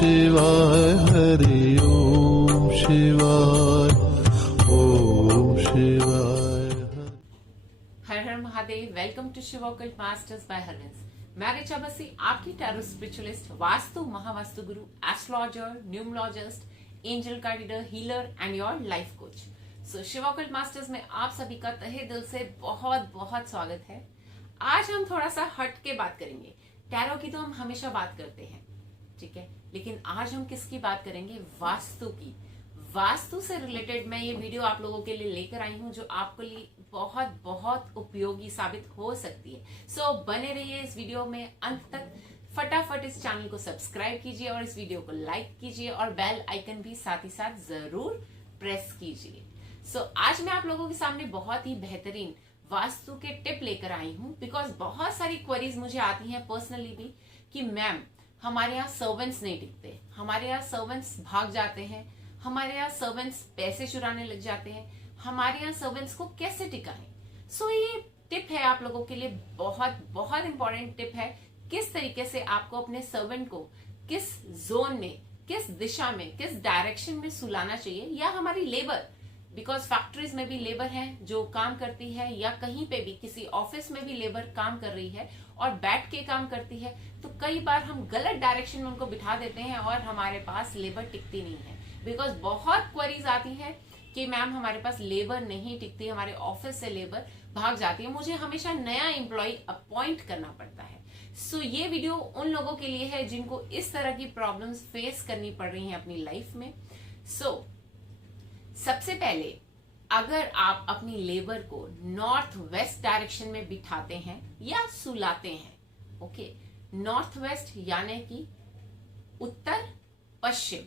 शिवाय हरि ओम शिवाय ओम शिवाय। हर हर Mahadev. Welcome to Shiv occult masters by Harvins. मैं रिचा बसी, आपकी tarot spiritualist, vastu Mahavastu guru, astrologer, numerologist, angel card reader, healer and your life coach. So Shiv occult masters में आप सभी का तहे दिल से बहुत बहुत स्वागत है। आज हम थोड़ा सा हट के बात करेंगे। टैरो की तो हम हमेशा बात करते हैं, ठीक है, लेकिन आज हम किसकी बात करेंगे? वास्तु की। वास्तु से रिलेटेड मैं ये वीडियो आप लोगों के लिए लेकर आई हूँ जो आपके लिए बहुत बहुत उपयोगी साबित हो सकती है। सो बने रहिए इस वीडियो में अंत तक। फटाफट इस चैनल को सब्सक्राइब कीजिए और इस वीडियो को लाइक कीजिए और बेल आइकन भी साथ ही साथ जरूर प्रेस कीजिए। सो आज मैं आप लोगों के सामने बहुत ही बेहतरीन वास्तु के टिप लेकर आई हूँ, बिकॉज बहुत सारी क्वेरीज मुझे आती हैं पर्सनली भी कि मैम हमारे यहाँ सर्वेंट्स नहीं टिकते, हमारे यहाँ सर्वेंट्स भाग जाते हैं, हमारे यहाँ सर्वेंट्स पैसे चुराने लग जाते हैं, हमारे यहाँ सर्वेंट्स को कैसे टिकाएं। सो ये टिप है आप लोगों के लिए, बहुत बहुत इंपॉर्टेंट टिप है। किस तरीके से आपको अपने सर्वेंट को किस जोन में, किस दिशा में, किस डायरेक्शन में सुलाना चाहिए, या हमारी लेबर, बिकॉज फैक्ट्रीज में भी लेबर है जो काम करती है, या कहीं पे भी किसी ऑफिस में भी लेबर काम कर रही है और बैठ के काम करती है, तो कई बार हम गलत डायरेक्शन में उनको बिठा देते हैं और हमारे पास लेबर टिकती नहीं है। बिकॉज बहुत क्वेरीज आती है कि मैम हमारे पास लेबर नहीं टिकती, हमारे ऑफिस से लेबर भाग जाती है, मुझे हमेशा नया एम्प्लॉय अपॉइंट करना पड़ता है। सो ये वीडियो उन लोगों के लिए है जिनको इस तरह की प्रॉब्लम्स फेस करनी पड़ रही हैं अपनी लाइफ में। सबसे पहले अगर आप अपनी लेबर को नॉर्थ वेस्ट डायरेक्शन में बिठाते हैं या सुलाते हैं, ओके, नॉर्थ वेस्ट यानी कि उत्तर पश्चिम,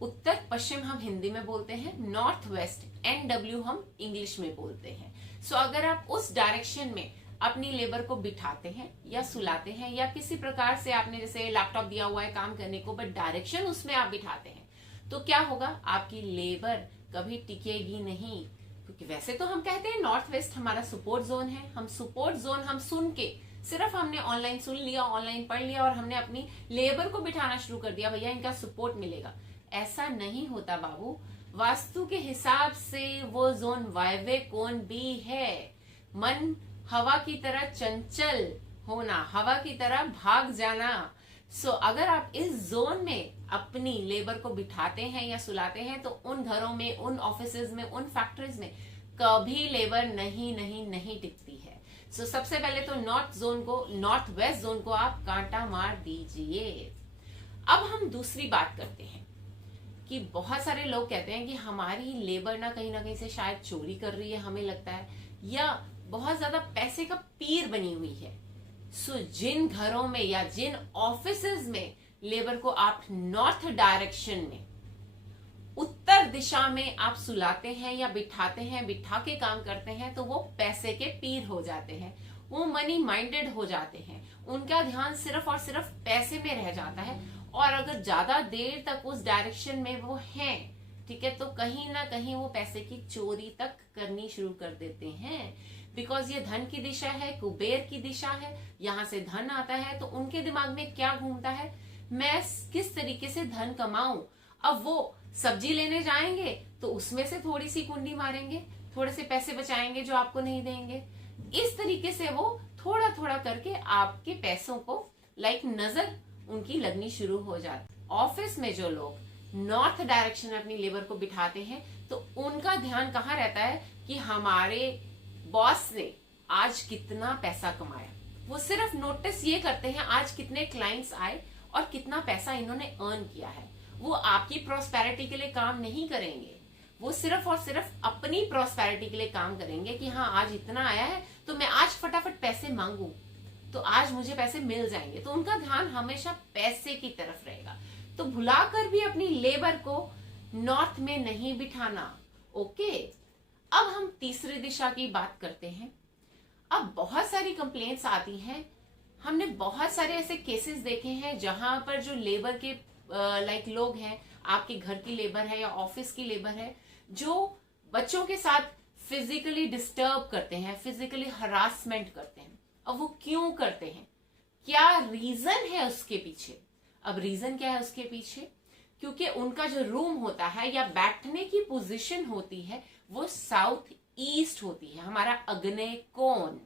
उत्तर पश्चिम हम हिंदी में बोलते हैं, नॉर्थ वेस्ट NW हम इंग्लिश में बोलते हैं। सो अगर आप उस डायरेक्शन में अपनी लेबर को बिठाते हैं या सुलाते हैं, या किसी प्रकार से आपने जैसे लैपटॉप दिया हुआ है काम करने को बट डायरेक्शन उसमें आप बिठाते हैं, तो क्या होगा? आपकी लेबर कभी टिकेगी नहीं। क्योंकि वैसे तो हम कहते हैं नॉर्थ वेस्ट हमारा सपोर्ट जोन है, हम सपोर्ट जोन हम सुन के सिर्फ हमने ऑनलाइन सुन लिया, ऑनलाइन पढ़ लिया और हमने अपनी लेबर को बिठाना शुरू कर दिया, भैया इनका सपोर्ट मिलेगा। ऐसा नहीं होता बाबू। वास्तु के हिसाब से वो जोन वायव्य कोण भी है। मन हवा की तरह चंचल होना, हवा की तरह भाग जाना। सो अगर आप इस जोन में अपनी लेबर को बिठाते हैं या सुलाते हैं तो उन घरों में, उन ऑफिसेज में, उन फैक्ट्रीज में कभी लेबर नहीं टिकती है। सो सबसे पहले तो नॉर्थ वेस्ट जोन को आप कांटा मार दीजिए। अब हम दूसरी बात करते हैं कि बहुत सारे लोग कहते हैं कि हमारी लेबर ना कहीं से शायद चोरी कर रही है, हमें लगता है, या बहुत ज्यादा पैसे का पीर बनी हुई है। सो जिन घरों में या जिन ऑफिसेज में लेबर को आप नॉर्थ डायरेक्शन में, उत्तर दिशा में आप सुलाते हैं या बिठाते हैं, बिठा के काम करते हैं, तो वो पैसे के पीर हो जाते हैं, वो मनी माइंडेड हो जाते हैं, उनका ध्यान सिर्फ और सिर्फ पैसे में रह जाता है। और अगर ज्यादा देर तक उस डायरेक्शन में वो हैं, ठीक है, तो कहीं ना कहीं वो पैसे की चोरी तक करनी शुरू कर देते हैं। बिकॉज ये धन की दिशा है, कुबेर की दिशा है, यहाँ से धन आता है, तो उनके दिमाग में क्या घूमता है? मैं किस तरीके से धन कमाऊं। अब वो सब्जी लेने जाएंगे तो उसमें से थोड़ी सी कुंडी मारेंगे, थोड़े से पैसे बचाएंगे जो आपको नहीं देंगे। इस तरीके से वो थोड़ा थोड़ा करके आपके पैसों को नजर उनकी लगनी शुरू हो जाती। ऑफिस में जो लोग नॉर्थ डायरेक्शन में अपनी लेबर को बिठाते हैं तो उनका ध्यान कहाँ रहता है कि हमारे बॉस ने आज कितना पैसा कमाया। वो सिर्फ नोटिस ये करते हैं आज कितने क्लाइंट्स आए और कितना पैसा इन्होंने अर्न किया है। वो आपकी प्रॉस्पेरिटी के लिए काम नहीं करेंगे, वो सिर्फ और सिर्फ अपनी प्रॉस्पेरिटी के लिए काम करेंगे कि हाँ आज इतना आया है तो मैं आज फटाफट पैसे मांगू तो आज मुझे पैसे मिल जाएंगे। तो उनका ध्यान हमेशा पैसे की तरफ रहेगा। तो भुलाकर भी अपनी लेबर को नॉर्थ में नहीं बिठाना। ओके, अब हम तीसरी दिशा की बात करते हैं। अब बहुत सारी कंप्लेंट्स आती हैं, हमने बहुत सारे ऐसे केसेस देखे हैं जहां पर जो लेबर के लोग हैं, आपके घर की लेबर है या ऑफिस की लेबर है, जो बच्चों के साथ फिजिकली डिस्टर्ब करते हैं, फिजिकली हरासमेंट करते हैं। अब वो क्यों करते हैं, क्या रीजन है उसके पीछे? अब रीजन क्या है उसके पीछे? क्योंकि उनका जो रूम होता है या बैठने की पोजीशन होती है वो साउथ ईस्ट होती है, हमारा आग्नेय कोण।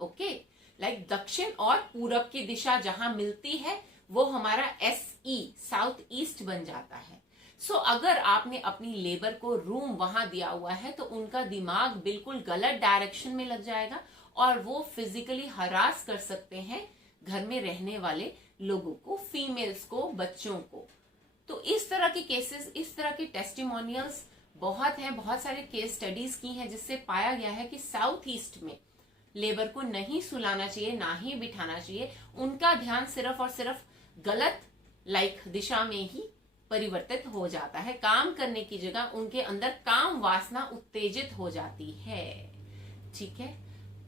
ओके, लाइक दक्षिण और पूरब की दिशा जहां मिलती है वो हमारा SE साउथ ईस्ट बन जाता है। सो अगर आपने अपनी लेबर को रूम वहां दिया हुआ है तो उनका दिमाग बिल्कुल गलत डायरेक्शन में लग जाएगा और वो फिजिकली हरास कर सकते हैं घर में रहने वाले लोगों को, फीमेल्स को, बच्चों को। तो इस तरह के केसेस, इस तरह के टेस्टिमोनियल्स बहुत हैं, बहुत सारे केस स्टडीज की हैं जिससे पाया गया है कि साउथ ईस्ट में लेबर को नहीं सुलाना चाहिए, ना ही बिठाना चाहिए। उनका ध्यान सिर्फ और सिर्फ गलत दिशा में ही परिवर्तित हो जाता है। काम करने की जगह उनके अंदर काम वासना उत्तेजित हो जाती है। ठीक है,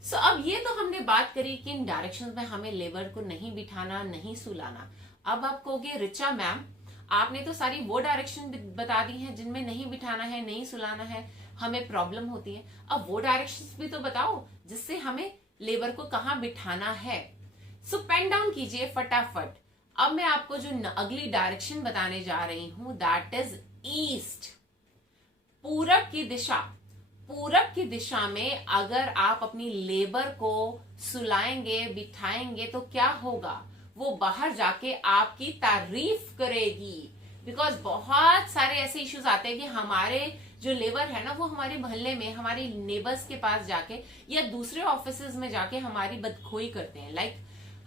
सो अब ये तो हमने बात करी कि इन डायरेक्शंस में हमें लेबर को नहीं बिठाना, नहीं सुलाना। अब आप कहोगे रिचा मैम आपने तो सारी वो डायरेक्शन बता दी हैं जिनमें नहीं बिठाना है, नहीं सुलाना है, हमें प्रॉब्लम होती है। अब वो डायरेक्शंस भी तो बताओ जिससे हमें लेबर को कहाँ बिठाना है। सो पेन डाउन कीजिए फटाफट। अब मैं आपको जो अगली डायरेक्शन बताने जा रही हूं दैट इज ईस्ट, पूरब की दिशा। पूरब की दिशा में अगर आप अपनी लेबर को सुलाएंगे, बिठाएंगे तो क्या होगा? वो बाहर जाके आपकी तारीफ करेगी। बिकॉज बहुत सारे ऐसे इश्यूज आते हैं कि हमारे जो लेबर है ना वो हमारे मोहल्ले में, हमारे नेबर्स के पास जाके या दूसरे ऑफिसेज में जाके हमारी बदखोई करते हैं, लाइक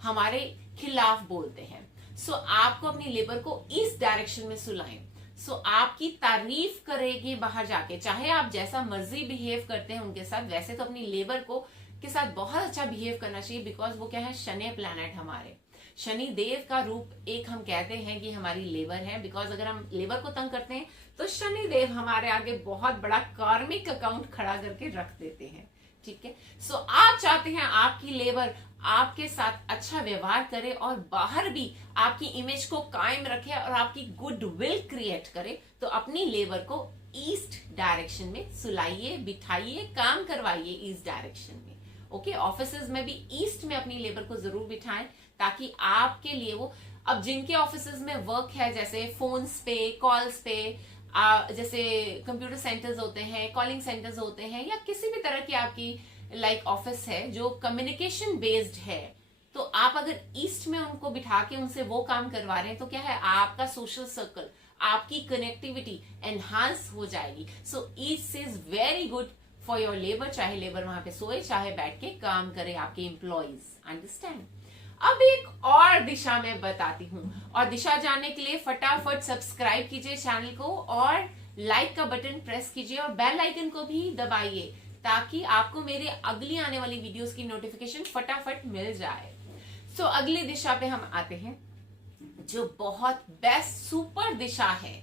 हमारे खिलाफ बोलते हैं। सो आपको अपनी लेबर को इस डायरेक्शन में सुलाएं। सो आपकी तारीफ करेगी बाहर जाके, चाहे आप जैसा मर्जी बिहेव करते हैं उनके साथ, वैसे तो अपनी लेबर को के साथ बहुत अच्छा बिहेव करना चाहिए। बिकॉज वो क्या है, शनि प्लैनेट हमारे, शनि देव का रूप एक हम कहते हैं कि हमारी लेबर है। बिकॉज अगर हम लेबर को तंग करते हैं तो शनि देव हमारे आगे बहुत बड़ा कार्मिक अकाउंट खड़ा करके रख देते हैं। ठीक है, सो आप चाहते हैं आपकी लेबर आपके साथ अच्छा व्यवहार करे और बाहर भी आपकी इमेज को कायम रखे और आपकी गुडविल क्रिएट करे, तो अपनी लेबर को ईस्ट डायरेक्शन में सुलाइए, बिठाइए, काम करवाइए ईस्ट डायरेक्शन में। ओके, ऑफिसेज में भी ईस्ट में अपनी लेबर को जरूर बिठाएं ताकि आपके लिए वो, अब जिनके ऑफिसेज में वर्क है जैसे फोन्स पे, कॉल्स पे, जैसे कंप्यूटर सेंटर्स होते हैं, कॉलिंग सेंटर्स होते हैं, या किसी भी तरह की आपकी ऑफिस है जो कम्युनिकेशन बेस्ड है, तो आप अगर ईस्ट में उनको बिठा के उनसे वो काम करवा रहे हैं तो क्या है, आपका सोशल सर्कल, आपकी कनेक्टिविटी एनहांस हो जाएगी। So east is very good for your labour, चाहे लेबर वहां पे सोए, चाहे बैठ के काम करे, आपके एम्प्लॉइज। अंडरस्टैंड? अब एक और दिशा में बताती हूँ, और दिशा जानने के लिए फटाफट सब्सक्राइब कीजिए चैनल को और लाइक का बटन प्रेस कीजिए और बेल आइकन को भी दबाइए ताकि आपको मेरे अगली आने वाली वीडियोस की नोटिफिकेशन फटाफट मिल जाए। सो अगली दिशा पे हम आते हैं जो बहुत बेस्ट सुपर दिशा है।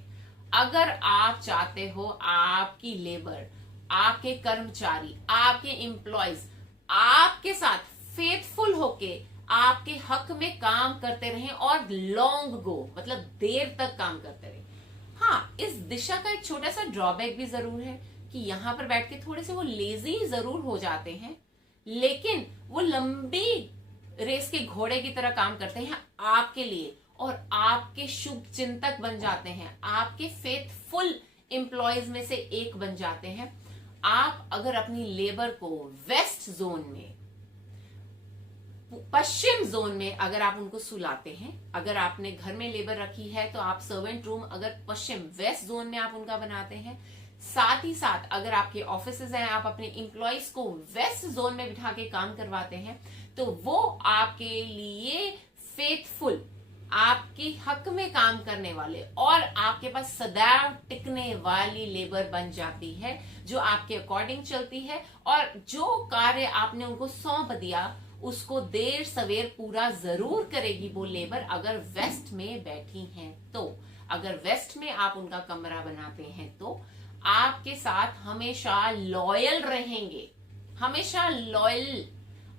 अगर आप चाहते हो आपकी लेबर, आपके कर्मचारी, आपके एम्प्लॉयज आपके साथ फेथफुल होके आपके हक में काम करते रहें और लॉन्ग गो, मतलब देर तक काम करते रहें। हाँ, इस दिशा का एक छोटा सा ड्रॉबैक भी जरूर है कि यहाँ पर बैठ के थोड़े से वो लेजी जरूर हो जाते हैं, लेकिन वो लंबी रेस के घोड़े की तरह काम करते हैं आपके लिए और आपके शुभ चिंतक बन जाते हैं, आपके फेथफुल एम्प्लॉयज में से एक बन जाते हैं। आप अगर अपनी लेबर को वेस्ट जोन में, पश्चिम जोन में अगर आप उनको सुलाते हैं, अगर आपने घर में लेबर रखी है तो आप सर्वेंट रूम अगर पश्चिम वेस्ट जोन में आप उनका बनाते हैं, साथ ही साथ अगर आपके ऑफिसेज हैं, आप अपने एम्प्लॉयज को वेस्ट जोन में बिठा के काम करवाते हैं, तो वो आपके लिए फेथफुल, आपके हक में काम करने वाले और आपके पास सदैव टिकने वाली लेबर बन जाती है, जो आपके अकॉर्डिंग चलती है और जो कार्य आपने उनको सौंप दिया उसको देर सवेर पूरा जरूर करेगी वो लेबर, अगर वेस्ट में बैठी हैं तो। अगर वेस्ट में आप उनका कमरा बनाते हैं तो आपके साथ हमेशा लॉयल रहेंगे, हमेशा लॉयल,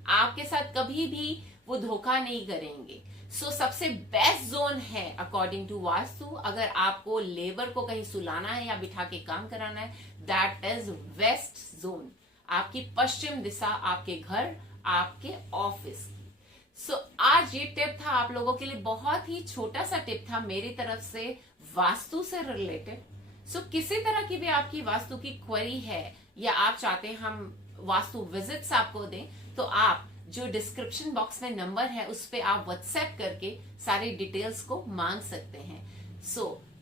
आपके साथ कभी भी वो धोखा नहीं करेंगे। सो सबसे बेस्ट जोन है अकॉर्डिंग टू वास्तु, अगर आपको लेबर को कहीं सुलाना है या बिठा के काम कराना है, दैट इज वेस्ट जोन, आपकी पश्चिम दिशा, आपके घर, आपके ऑफिस की। आज ये टिप था आप लोगों के लिए, बहुत ही छोटा सा टिप था मेरी तरफ से वास्तु से रिलेटेड। किसी तरह की भी आपकी वास्तु की क्वेरी है या आप चाहते हैं हम वास्तु विजिट्स आपको दें, तो आप जो डिस्क्रिप्शन बॉक्स में नंबर है उस पे आप व्हाट्सएप करके सारी डिटेल्स को मांग सकते हैं।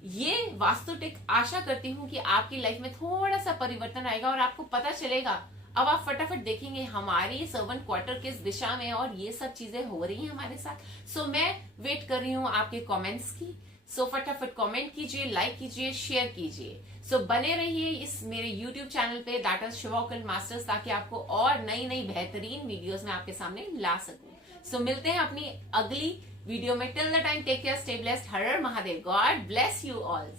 ये वास्तु टिप आशा करती हूं कि आपकी लाइफ में थोड़ा सा परिवर्तन आएगा और आपको पता चलेगा। अब आप फटाफट देखेंगे हमारी सर्वेंट क्वार्टर किस दिशा में और ये सब चीजें हो रही हैं हमारे साथ। मैं वेट कर रही हूँ आपके कमेंट्स की। फटाफट कमेंट कीजिए, लाइक कीजिए, शेयर कीजिए। बने रहिए इस मेरे YouTube चैनल पे, that is Shiva occult masters, ताकि आपको और नई नई बेहतरीन वीडियोस में आपके सामने ला सकूं। मिलते हैं अपनी अगली वीडियो में। Till the time take care, stay blessed, Har her Mahadev, god bless you all.